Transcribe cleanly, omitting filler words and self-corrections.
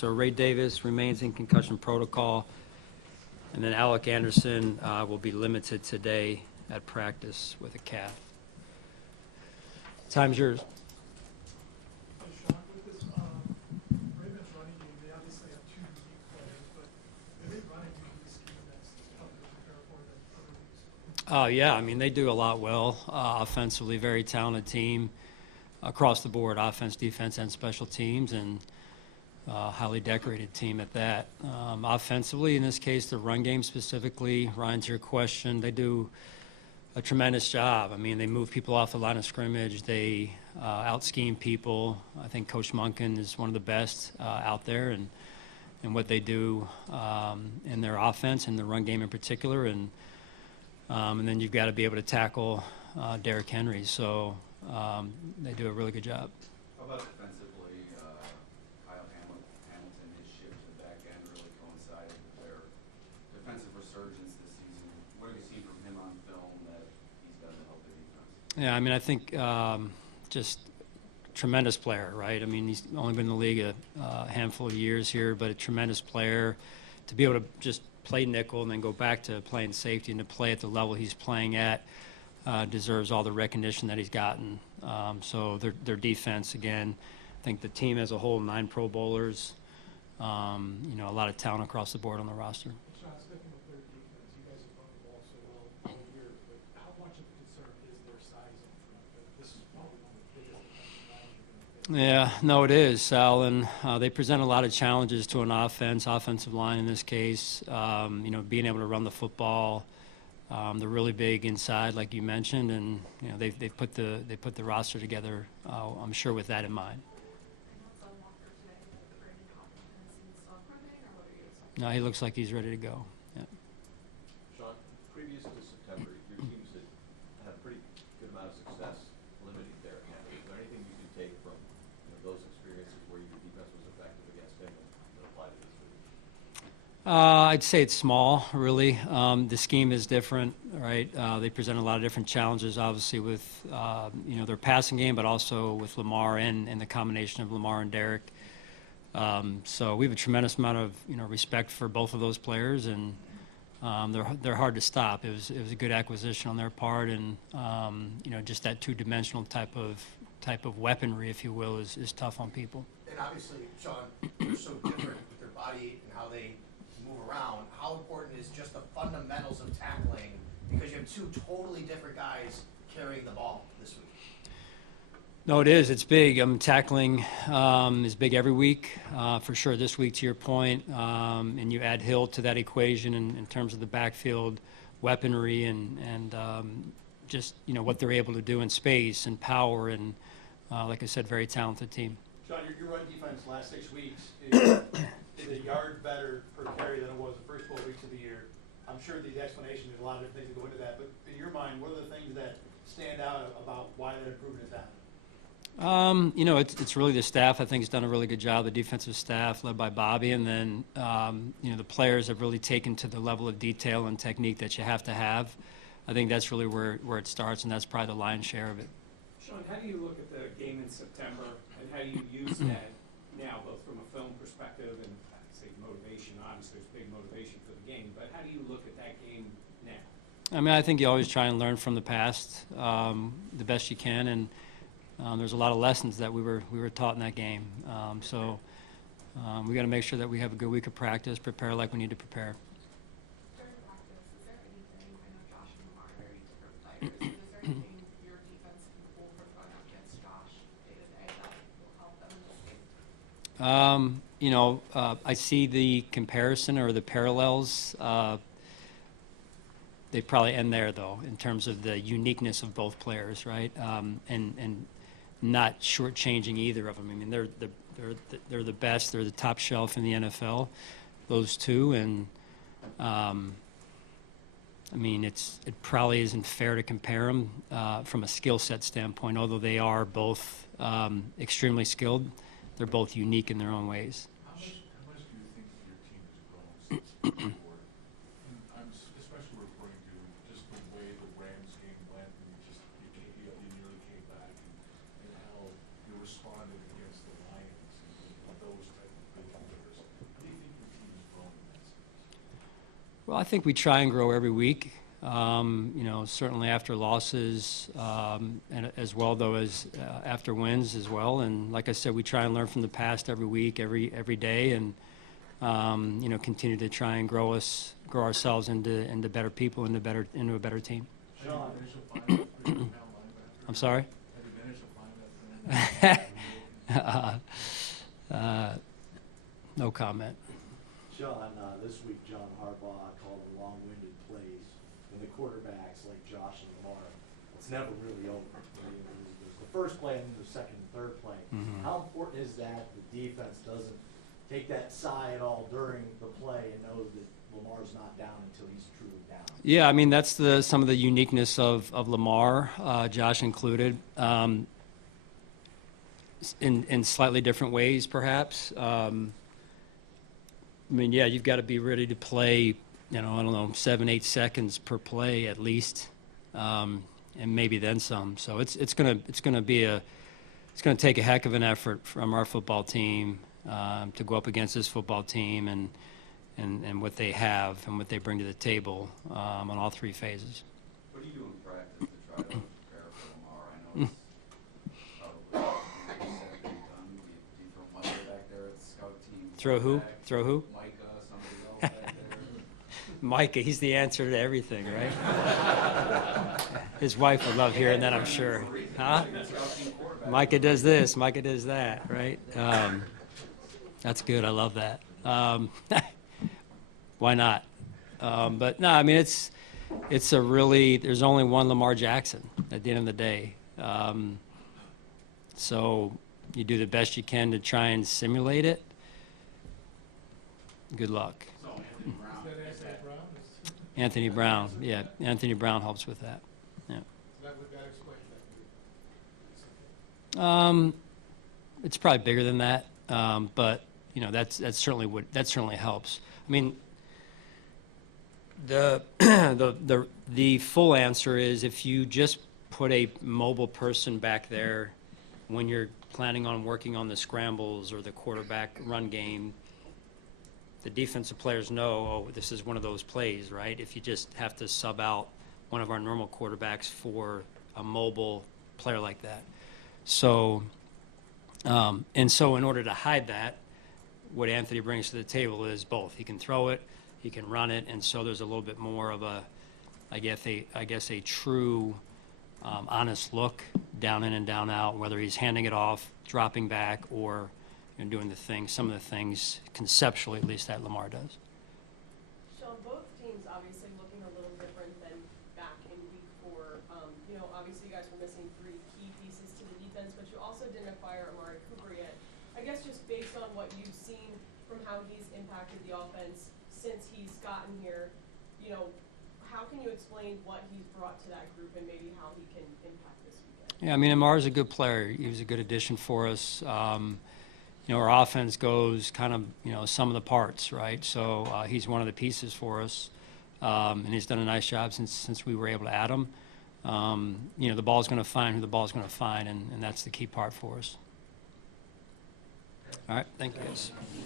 So Ray Davis remains in concussion protocol, and then Alec Anderson will be limited today at practice with a calf. Time's yours. Sean, with this Ravens running game, they obviously have two unique players, but they're running a scheme that's tough to prepare for than other weeks. Oh, yeah. I mean, they do a lot well offensively, very talented team across the board, offense, defense, and special teams, and highly decorated team at that. Offensively, in this case, the run game specifically, Ryan, to your question, they do a tremendous job. I mean, they move people off the line of scrimmage. They out-scheme people. I think Coach Monken is one of the best out there and what they do in their offense and the run game in particular. And then you've got to be able to tackle Derrick Henry. So they do a really good job. How about defensively? Kyle Hamilton, his shift to the back end really coincided with their defensive resurgence this season. What have you seen from him on film that he's done to help the defense? Yeah, I mean, I think just tremendous player, right? I mean, he's only been in the league a handful of years here, but a tremendous player. To be able to just play nickel and then go back to playing safety and to play at the level he's playing at deserves all the recognition that he's gotten. So their defense, again, I think the team as a whole, 9 Pro Bowlers, a lot of talent across the board on the roster. Sean, sticking with their defense, you guys have run the ball so well all year, but how much of a concern is their size in front? This is probably one of the biggest defensive lines you're going to face. Yeah, no, it is, Sal, and they present a lot of challenges to an offensive line in this case. Being able to run the football. They're really big inside, like you mentioned, and they've put the roster together. I'm sure with that in mind. No, he looks like he's ready to go. Yeah. Sean, previous to September, your teams had a pretty good amount of success limiting Derrick Henry. Is there anything you can take from those experiences where your defense was effective against him and apply to this week? I'd say it's small, really. The scheme is different, right? They present a lot of different challenges, obviously, with their passing game, but also with Lamar and the combination of Lamar and Derrick. So we have a tremendous amount of respect for both of those players, and they're hard to stop. It was a good acquisition on their part, and just that two-dimensional type of weaponry, if you will, is tough on people. And obviously, Sean, they're so different with their body and how they move around. How important is just the fundamentals of tackling, because you have two totally different guys carrying the ball this week? No, it is. It's big. Tackling is big every week, for sure. This week, to your point, and you add Hill to that equation in terms of the backfield weaponry and just what they're able to do in space and power, and like I said, very talented team. Sean, your run defense last 6 weeks is a yard better per carry than it was the first 12 weeks of the year. I'm sure the explanation, there's a lot of different things that go into that, but in your mind, what are the things that stand out about why that improvement is happening? It's really the staff. I think has done a really good job. The defensive staff, led by Bobby, and then the players have really taken to the level of detail and technique that you have to have. I think that's really where it starts, and that's probably the lion's share of it. Sean, how do you look at the game in September, and how do you use that now, both from a film perspective and I'd say motivation? Obviously, there's big motivation for the game, but how do you look at that game now? I mean, I think you always try and learn from the past the best you can, and there's a lot of lessons that we were taught in that game. So we got to make sure that we have a good week of practice, prepare like we need to prepare. During practice, is there anything, I know Josh and Lamar are very different players, but is there anything your defense can pull from going up against Josh day to day that will help them in this game? I see the comparison or the parallels. They probably end there, though, in terms of the uniqueness of both players, right? And not shortchanging either of them. I mean, they're the best. They're the top shelf in the NFL, those two. And it probably isn't fair to compare them from a skill set standpoint, although they are both extremely skilled. They're both unique in their own ways. How much do you think your team has grown since before? I'm especially referring to just the way the Rams game went, and just you nearly came back, and how you responded against the Lions and those type of big players. Well, I think we try and grow every week. Certainly after losses, and as well though as after wins as well. And like I said, we try and learn from the past every week, every day, and continue to try and grow ourselves into better people, into a better team. Sean, initial find out for your linebacker? I'm sorry. Have you managed to find out? No comment. Sean, this week John Harbaugh called them long-winded plays. When the quarterbacks like Josh and Lamar, it's never really over. There's the first play and then the second and third play. Mhm. How important is that the defense doesn't take that sigh at all during the play and knows that Lamar's not down until he's truly down? Yeah, I mean, that's some of the uniqueness of Lamar, Josh included, in slightly different ways, perhaps. You've got to be ready to play, 7-8 seconds per play at least, and maybe then some. So it's going to take a heck of an effort from our football team to go up against this football team and what they have and what they bring to the table on all three phases. What do you do in practice to try to prepare for Lamar? I know it's probably set and done. Do you throw Micah back there at the scout team? Throw who? Throw who? Micah, somebody else back there? Micah, he's the answer to everything, right? His wife would love hearing that, I'm sure. Huh? Micah does this, Micah does that, right? That's good. I love that. Why not? But no, I mean, it's there's only one Lamar Jackson at the end of the day. So you do the best you can to try and simulate it. Good luck. Is that Brown? Anthony Brown, yeah. Anthony Brown helps with that. Yeah. That explains that. It's probably bigger than that, but that's certainly helps. I mean, the full answer is if you just put a mobile person back there when you're planning on working on the scrambles or the quarterback run game, the defensive players know, oh, this is one of those plays, right? If you just have to sub out one of our normal quarterbacks for a mobile player like that. So, in order to hide that, what Anthony brings to the table is both. He can throw it, he can run it, and so there's a little bit more of I guess a true, honest look down in and down out, whether he's handing it off, dropping back, or doing some of the things conceptually, at least, that Lamar does. Sean, both teams obviously looking a little different than back in week 4. Obviously you guys were missing 3 key pieces to the defense, but you also didn't acquire Amari Cooper yet. I guess just based on what you've seen from how he's impacted the offense since he's gotten here, how can you explain what he's brought to that group and maybe how he can impact this weekend? Yeah, I mean, Amar's a good player. He was a good addition for us. Our offense goes kind of, some of the parts, right? So he's one of the pieces for us, and he's done a nice job since we were able to add him. The ball's going to find who the ball's going to find, and that's the key part for us. All right, thank you, guys.